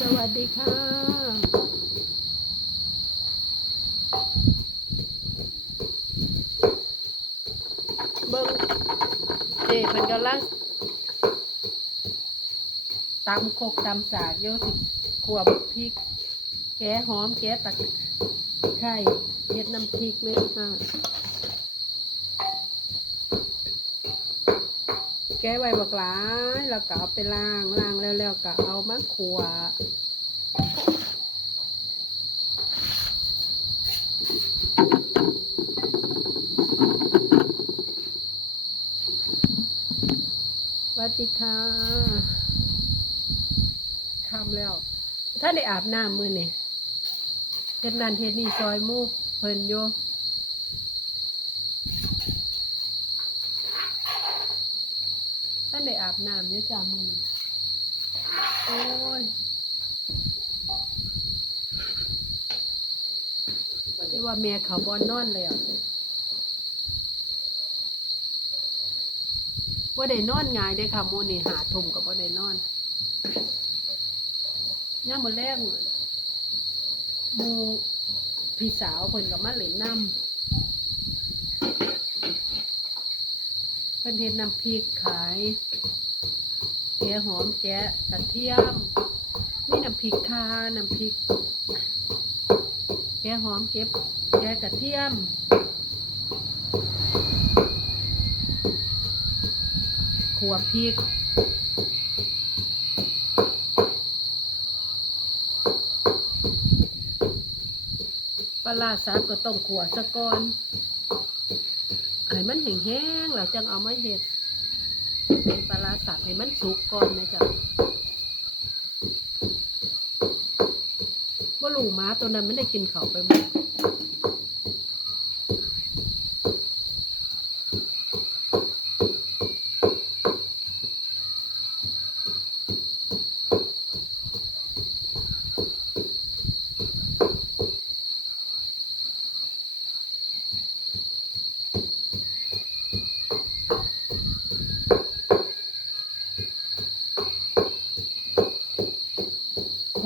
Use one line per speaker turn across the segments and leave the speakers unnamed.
สวัสดีค่ะเบิ้งเจเพิ่นกำลังตำโคกตำสากโยสิขวบพริก แกะหอมแกะตะไคร้เฮ็ดน้ำพริกไหมค่ะ กะไว้บักหลายแล้วก็เอาไปล้างล้างแล้วแล้วก็เอามาขัวสวัสดีค่ะคำแล้ว ถ้าได้อาบน้ำมือนี่เฮ็ดนันเฮ็ดนี่ซอยมูกเพิ่นโยท่าน ได้อาบน้ำเยอะจ้ามือโอ้ยที่ว่าแม่เขาบอนนอนแล้วว่าได้นอนง่ายได้ค่ะหมูนี่หาทุ่มกับว่าได้นอนย่ามมื้อแรกมูพี่สาวเพิ่นก็มาเล่นน้ำ เพิ่นเฮ็ดน้ำพริกขายแกะหอมแกะกระเทียมมีน้ำพริกคาน้ำพริกแกะหอมเก็บแกะกระเทียมขัวพริกปลาร้าสับก็ต้องขัวซะก่อน ให้มันแห้งๆแล้วจังเอามาเห็ดเป็นปลาร้าสับให้มันสุกก่อนนะจ๊ะว่าลูกม้าตัวนั้นไม่ได้กินเขาไปหมด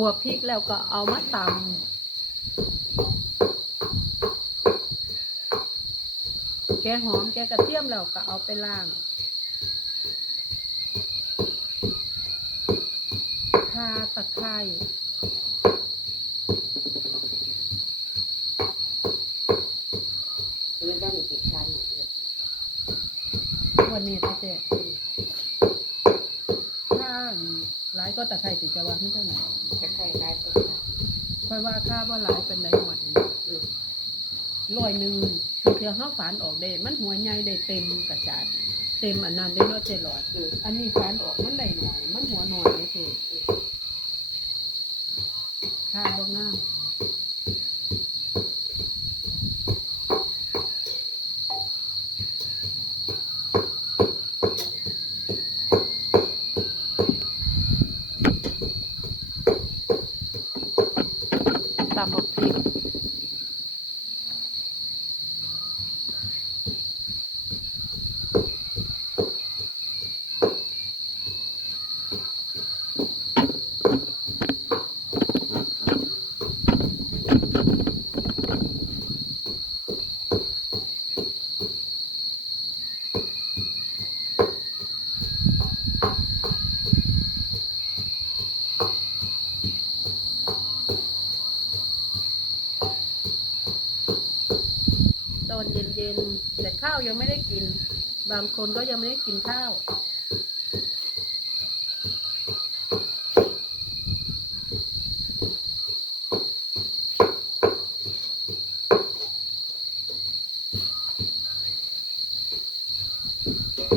ขัวพริกแล้วก็เอามาตำแกะหอมแกะกระเทียมแล้วก็เอาไปล้างข่าตะไคร้
เรื่องต้องมีติดชั้นหน่อยเลย
วันนี้นะเจ๊ถ้าร้าย ก็ตะไคร้ติจะว่าไม่เท่าไหร่
จะใครร้ายตัวร้าย
ค่อยว่าค่าว่าร้ายเป็นในหมวดนี้
อืม
ร้อยหนึ่งคือเธอห้าฝานออกได้มันหัวใหญ่ได้เต็มกระจาดเต็มอันนั้นได้เนาะเจหลอด
อืม
อันนี้ฝานออกมันได้หน่อย มันหัวหน่อยเลยเจค่าบ่งาม ตำบั เย็น แต่ข้าวยังไม่ได้กิน บางคนก็ยังไม่ได้กินข้าว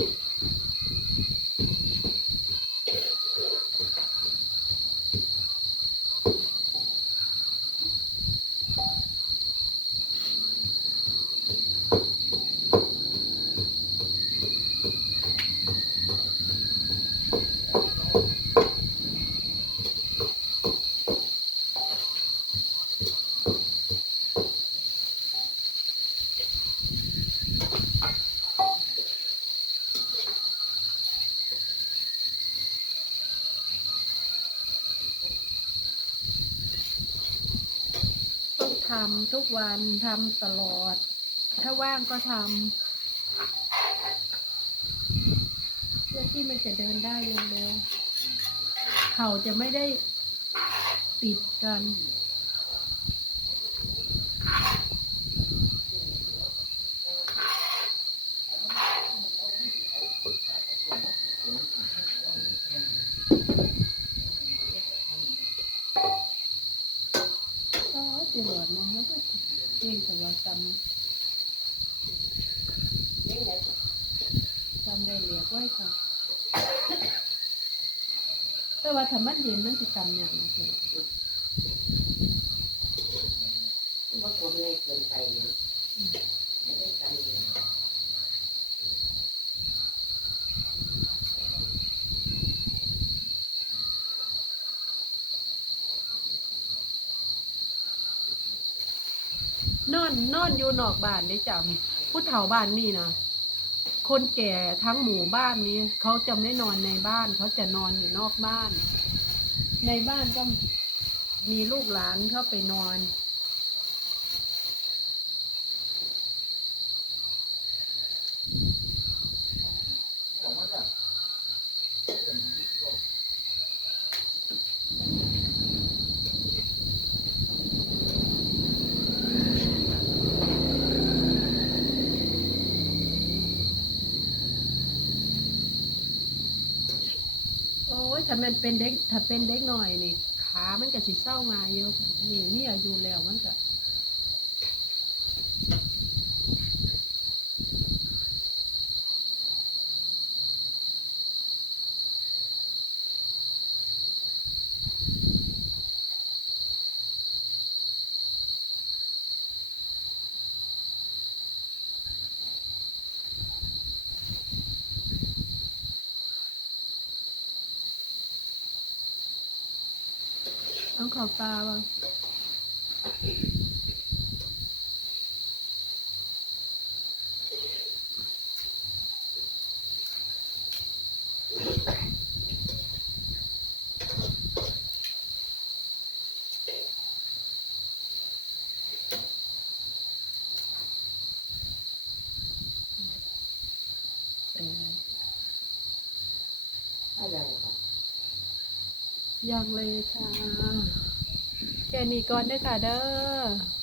ต ทำทุกวันทำตลอด ถ้าว่างก็ทำเพื่อที่มันจะเดินได้เร็วๆเขาจะไม่ได้ติดกัน ก็ตลอดมาแล้วก็เก่งแต่ว่าจ
เล่นแล้วำ
จำได้เรียกไว้ค่ะ แต่ว่าถ้ามันเย็นมันจะจำอย่างนั้นสิ
ว่าตัวเมย์เกินไปเนี่ยไม่ได้กันเลย
นอนนอนอยู่นอกบ้านได้จำผู้เฒ่าบ้านนี่นะ คนแก่ทั้งหมู่บ้านนี้เขาจะไม่นอนในบ้านเขาจะนอนอยู่นอกบ้าน ในบ้านก็มีลูกหลานเข้าไปนอน ถ้ามันเป็นเด็กถ้าเป็นเด็กหน่อยนี่ขามันก็สิเศร้าง่ายเยอะนี่นี่อายุแล้วมันก็ ต้องขอบตาบ้างเออ
อะไรวะ
ยังเลยค่ะ แค่นี้ก่อนเด้อค่ะเด้อ